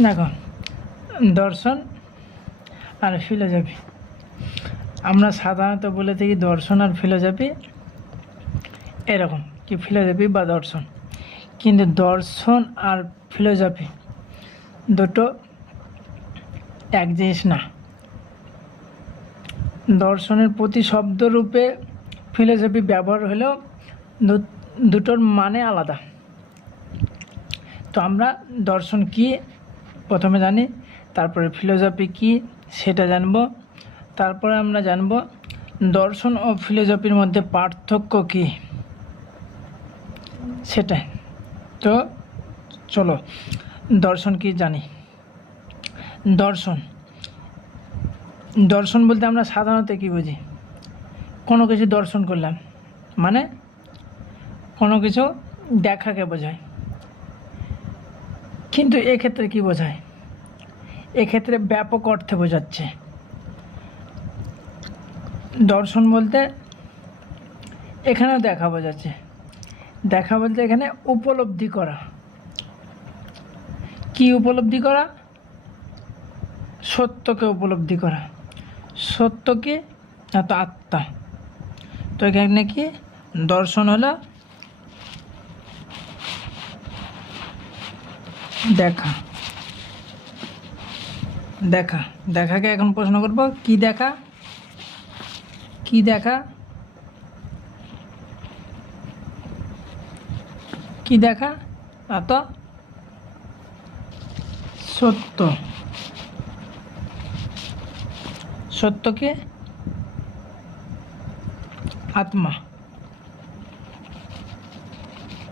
দেখো, দর্শন আর ফিলোসফি, আমরা সাধারণত বলে থাকি দর্শন আর ফিলোসফি এরকম, কি ফিলোসফি বা দর্শন, কিন্তু দর্শন আর ফিলোসফি দুটো এক জিনিস না। দর্শনের প্রতিশব্দরূপে ফিলোসফি ব্যবহার হলেও দুটোর মানে আলাদা। তো আমরা দর্শন কি প্রথমে জানি, তারপরে ফিলোসফি কি সেটা জানব, তারপরে আমরা জানব দর্শন ও ফিলোসফির মধ্যে পার্থক্য কি সেটাই। তো চলো দর্শন কি জানি। দর্শন দর্শন বলতে আমরা সাধারণত কী বুঝি? কোনো কিছু দর্শন করলাম মানে কোনো কিছু দেখাকে বোঝায়, কিন্তু এক্ষেত্রে কি বোঝায়? এক্ষেত্রে ব্যাপক অর্থে বোঝাচ্ছে। দর্শন বলতে এখানেও দেখা বোঝাচ্ছে। দেখা বলতে এখানে উপলব্ধি করা। কি উপলব্ধি করা? সত্যকে উপলব্ধি করা। সত্য কি? তো আত্মা। তো এখানে কি দর্শন হলো দেখা। দেখা দেখাকে এখন প্রশ্ন করব, কি দেখা? কি দেখা? কি দেখা? তো সত্য। সত্য কি? আত্মা।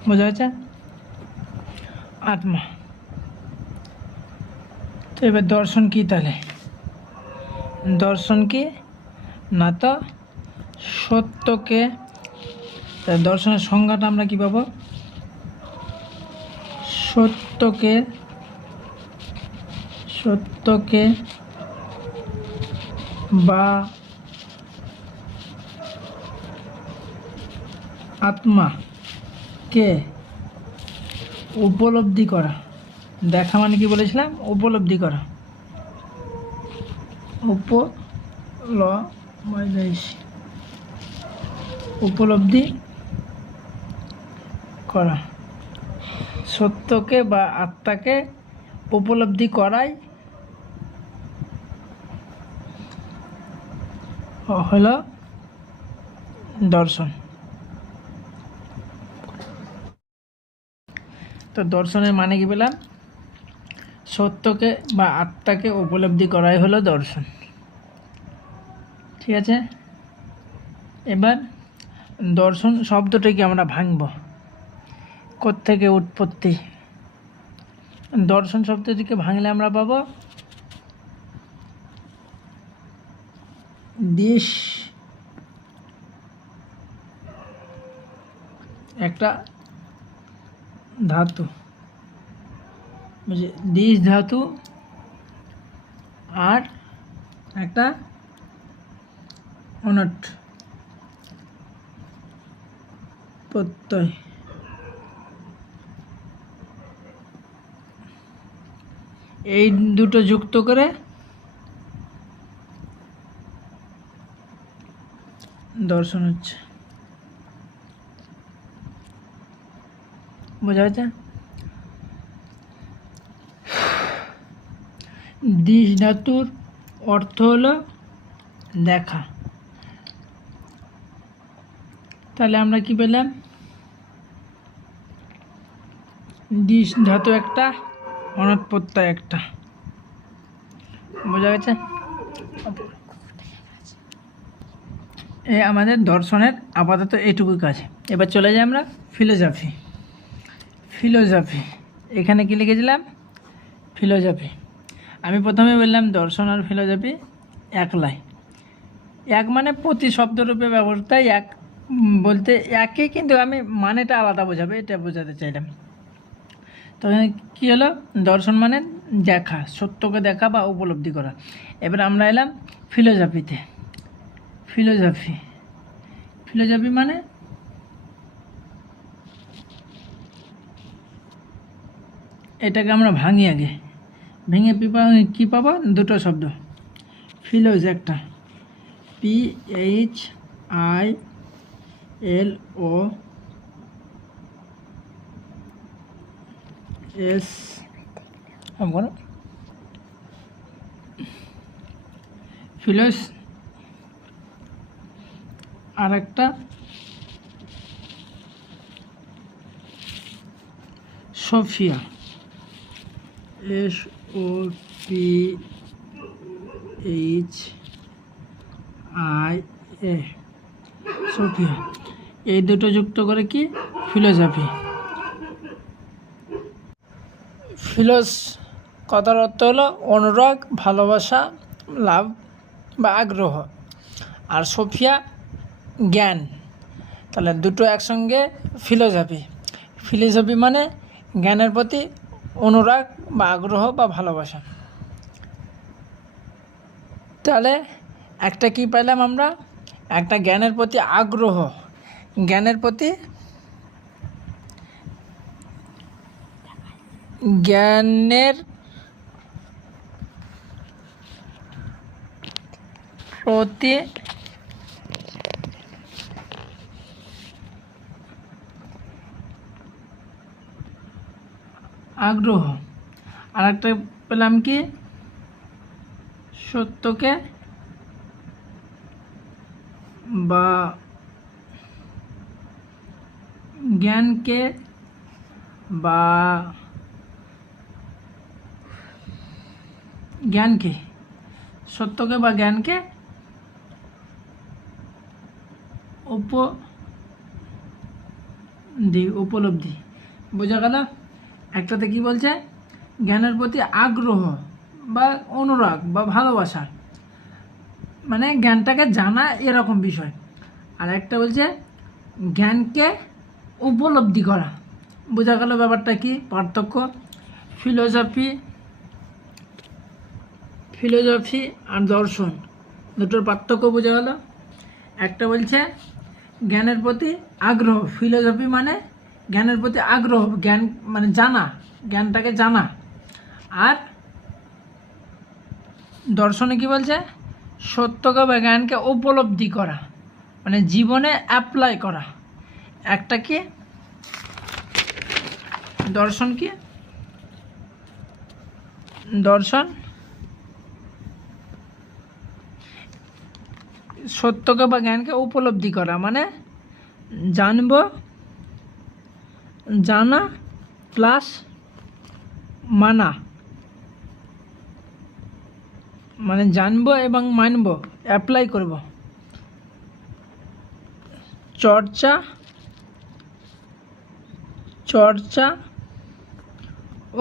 বোঝা যাচ্ছে? আত্মা। তো এবার দর্শন কি তাহলে? দর্শন কি না তো সত্যকে, দর্শনের সংজ্ঞাটা আমরা কি পাবো? সত্যকে বা আত্মাকে উপলব্ধি করা। দেখা মানে কি বলেছিলাম? উপলব্ধি করা। উপলব্ধি করা। সত্যকে বা আত্মাকে উপলব্ধি করাই হলো দর্শন। তো দর্শনের মানে কি পেলাম? সত্যকে বা আত্মাকে উপলব্ধি করাই হলো দর্শন। ঠিক আছে, এবার দর্শন শব্দটাকে আমরা ভাঙব। কোত্থেকে উৎপত্তি? দর্শন শব্দটিকে ভাঙলে আমরা পাবো দিশ, একটা ধাতু, দিশ ধাতু আর একটা অনট প্রত্যয়। এই দুটো যুক্ত করে দর্শন হচ্ছে। বোঝা যাচ্ছে? দিশ ধাতুর অর্থ হলো দেখা। তাহলে আমরা কি পেলাম? দিশ ধাতু একটা, অনট প্রত্যয় একটা। বোঝা গেছে? এই আমাদের দর্শনের আপাতত এইটুকুই কাজ। এবার চলে যাই আমরা ফিলোসফি। এখানে কি লিখেছিলাম? ফিলোসফি। আমি প্রথমে বললাম দর্শন আর ফিলোসফি একলাই। এক মানে প্রতি শব্দরূপে ব্যবহৃত, এক বলতে একই, কিন্তু আমি মানেটা আলাদা বোঝাবে, এটা বোঝাতে চাইলাম। তো কী হলো? দর্শন মানে দেখা, সত্যকে দেখা বা উপলব্ধি করা। এবার আমরা এলাম ফিলোসফিতে। ফিলোসফি মানে এটাকে আমরা ভাঙি আগে। ভেঙে কী পাবো? দুটো শব্দ। ফিলোজ একটা, PHILOS, ফিলোস। আর একটা সোফিয়া, SOPHIA, সোফিয়া। এই দুটো যুক্ত করে কি? ফিলোসফি। ফিলোস কথার অর্থ হলো অনুরাগ, ভালোবাসা, লাভ বা আগ্রহ। আর সোফিয়া জ্ঞান। তাহলে দুটো একসঙ্গে ফিলোসফি। ফিলোসফি মানে জ্ঞানের প্রতি অনুরাগ বা আগ্রহ বা ভালোবাসা। তাহলে একটা কি পেলাম আমরা? একটা জ্ঞানের প্রতি আগ্রহ, জ্ঞানের প্রতি আগ্রহ। আর একটা পেলাম কি? সত্যকে বা জ্ঞানকে বা সত্যকে বা জ্ঞানকে উপলব্ধি। বোঝা গেল? একটাতে কি বলছে? জ্ঞানের প্রতি আগ্রহ বা অনুরাগ বা ভালোবাসা, মানে জ্ঞানটাকে জানা, এরকম বিষয়। আর একটা বলছে জ্ঞানকে উপলব্ধি করা। বোঝা গেল ব্যাপারটা কি? পার্থক্য। ফিলোসফি আর দর্শন, দুটোর পার্থক্য বোঝা গেল। একটা বলছে জ্ঞানের প্রতি আগ্রহ, ফিলোসফি মানে জ্ঞানের প্রতি আগ্রহ, জ্ঞান মানে জানা, জ্ঞানটাকে জানা। আর দর্শনে কি বলছে? সত্যকে বা জ্ঞানকে উপলব্ধি করা, মানে জীবনে অ্যাপ্লাই করা। একটা কি? দর্শন কি? দর্শন সত্যকে বা জ্ঞানকে উপলব্ধি করা, মানে জানা প্লাস মানা, মানে জানবো এবং মানব, অ্যাপ্লাই করব। চর্চা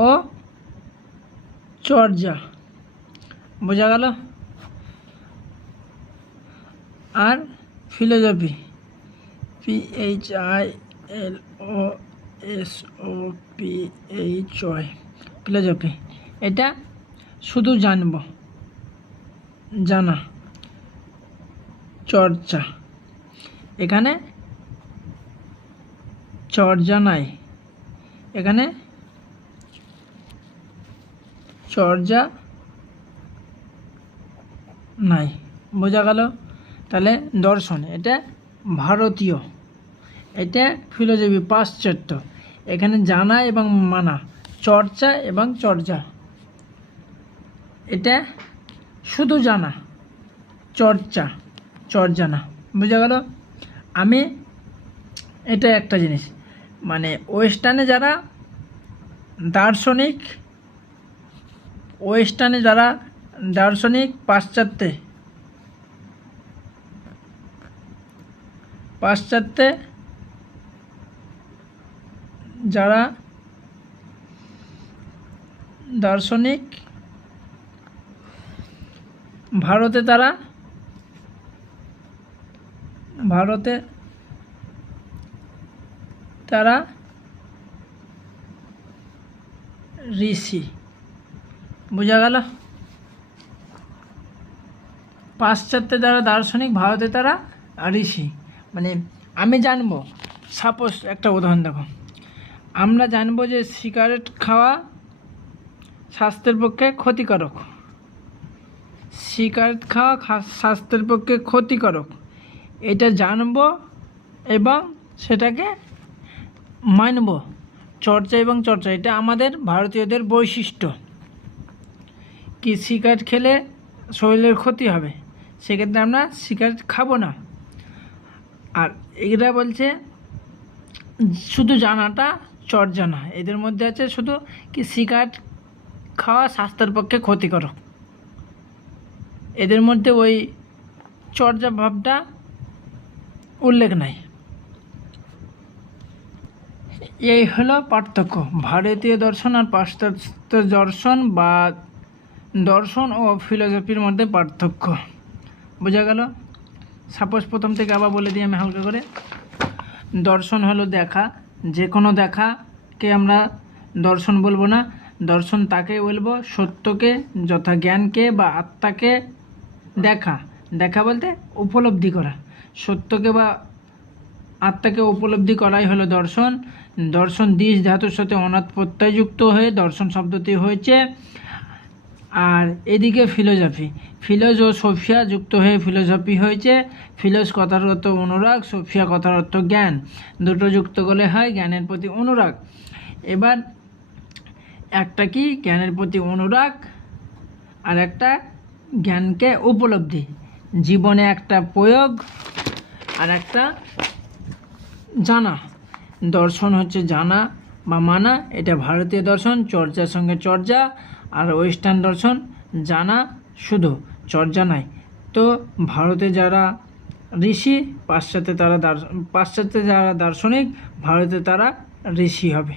ও চর্যা। বোঝা গেল? আর ফিলোসফি, PHILOSOPHY, ফিলোসফি এটা শুধু জানা। চর্চা, এখানে চর্যা নাই, এখানে চর্যা নাই। বোঝা গেল? তাহলে দর্শন এটা ভারতীয়, এটা ফিলোসফি পাশ্চাত্য। এখানে জানা এবং মানা, চর্চা এবং চর্যা। এটা শুধু জানা, চর্যা না। বোঝা গেল? আমি এটা একটা জিনিস, মানে ওয়েস্টার্নে যারা দার্শনিক, পাশ্চাত্যে যারা দার্শনিক, ভারতে তারা ঋষি। বোঝা গেল? পাশ্চাত্যে যারা দার্শনিক, ভারতে তারা ঋষি। মানে আমি জানবো, সাপোজ একটা উদাহরণ দেখো, আমরা জানবো যে সিগারেট খাওয়া স্বাস্থ্যের পক্ষে ক্ষতিকারক। সিগারেট খাওয়া স্বাস্থ্যের পক্ষে ক্ষতিকারক, এটা জানবো এবং সেটাকে মানব। চর্চা এবং চর্চা, এটা আমাদের ভারতীয়দের বৈশিষ্ট্য। কি সিগারেট খেলে শরীরের ক্ষতি হবে, সেক্ষেত্রে আমরা সিগারেট খাবো না। আর এরা বলছে শুধু জানাটা চর্চা না, এদের মধ্যে আছে শুধু কি সিগারেট খাওয়া স্বাস্থ্যের পক্ষে ক্ষতিকারক, এদের মধ্যে ওই চর্চা ভাবটা উল্লেখ নাই। এই হলো পার্থক্য ভারতীয় দর্শন আর পাশ্চাত্য দর্শন বা দর্শন ও ফিলোসফির মধ্যে পার্থক্য। বোঝা গেল? সাপোজ প্রথম থেকে আবার বলে দিই আমি হালকা করে। দর্শন হলো দেখা, যে কোনো দেখাকে আমরা দর্শন বলবো না। দর্শন তাকে বলবো সত্যকে, যথা জ্ঞানকে বা আত্মাকে দেখা। দেখা বলতে উপলব্ধি করা, সত্যকে বা আত্মাকে উপলব্ধি করাই হলো দর্শন। দর্শন দিশ ধাতুর সাথে অনাথ প্রত্যয়যুক্ত হয়ে দর্শন শব্দটি হয়েছে। আর এদিকে ফিলোসফি, ফিলোজ ও সোফিয়া যুক্ত হয়ে ফিলোসফি হয়েছে। ফিলোজ কথার অর্থ অনুরাগ, সোফিয়া কথার অর্থ জ্ঞান, দুটো যুক্ত করলে হয় জ্ঞানের প্রতি অনুরাগ। এবার একটা কি জ্ঞানের প্রতি অনুরাগ, আর একটা জ্ঞানকে উপলব্ধি, জীবনে একটা প্রয়োগ আর একটা জানা। দর্শন হচ্ছে জানা বা মানা, এটা ভারতীয় দর্শন, চর্চার সঙ্গে চর্চা। আর ওয়েস্টার্ন দর্শন জানা শুধু, চর্চা নাই। তো ভারতে যারা ঋষি, পাশ্চাত্যে যারা দার্শনিক, ভারতে তারা ঋষি হবে।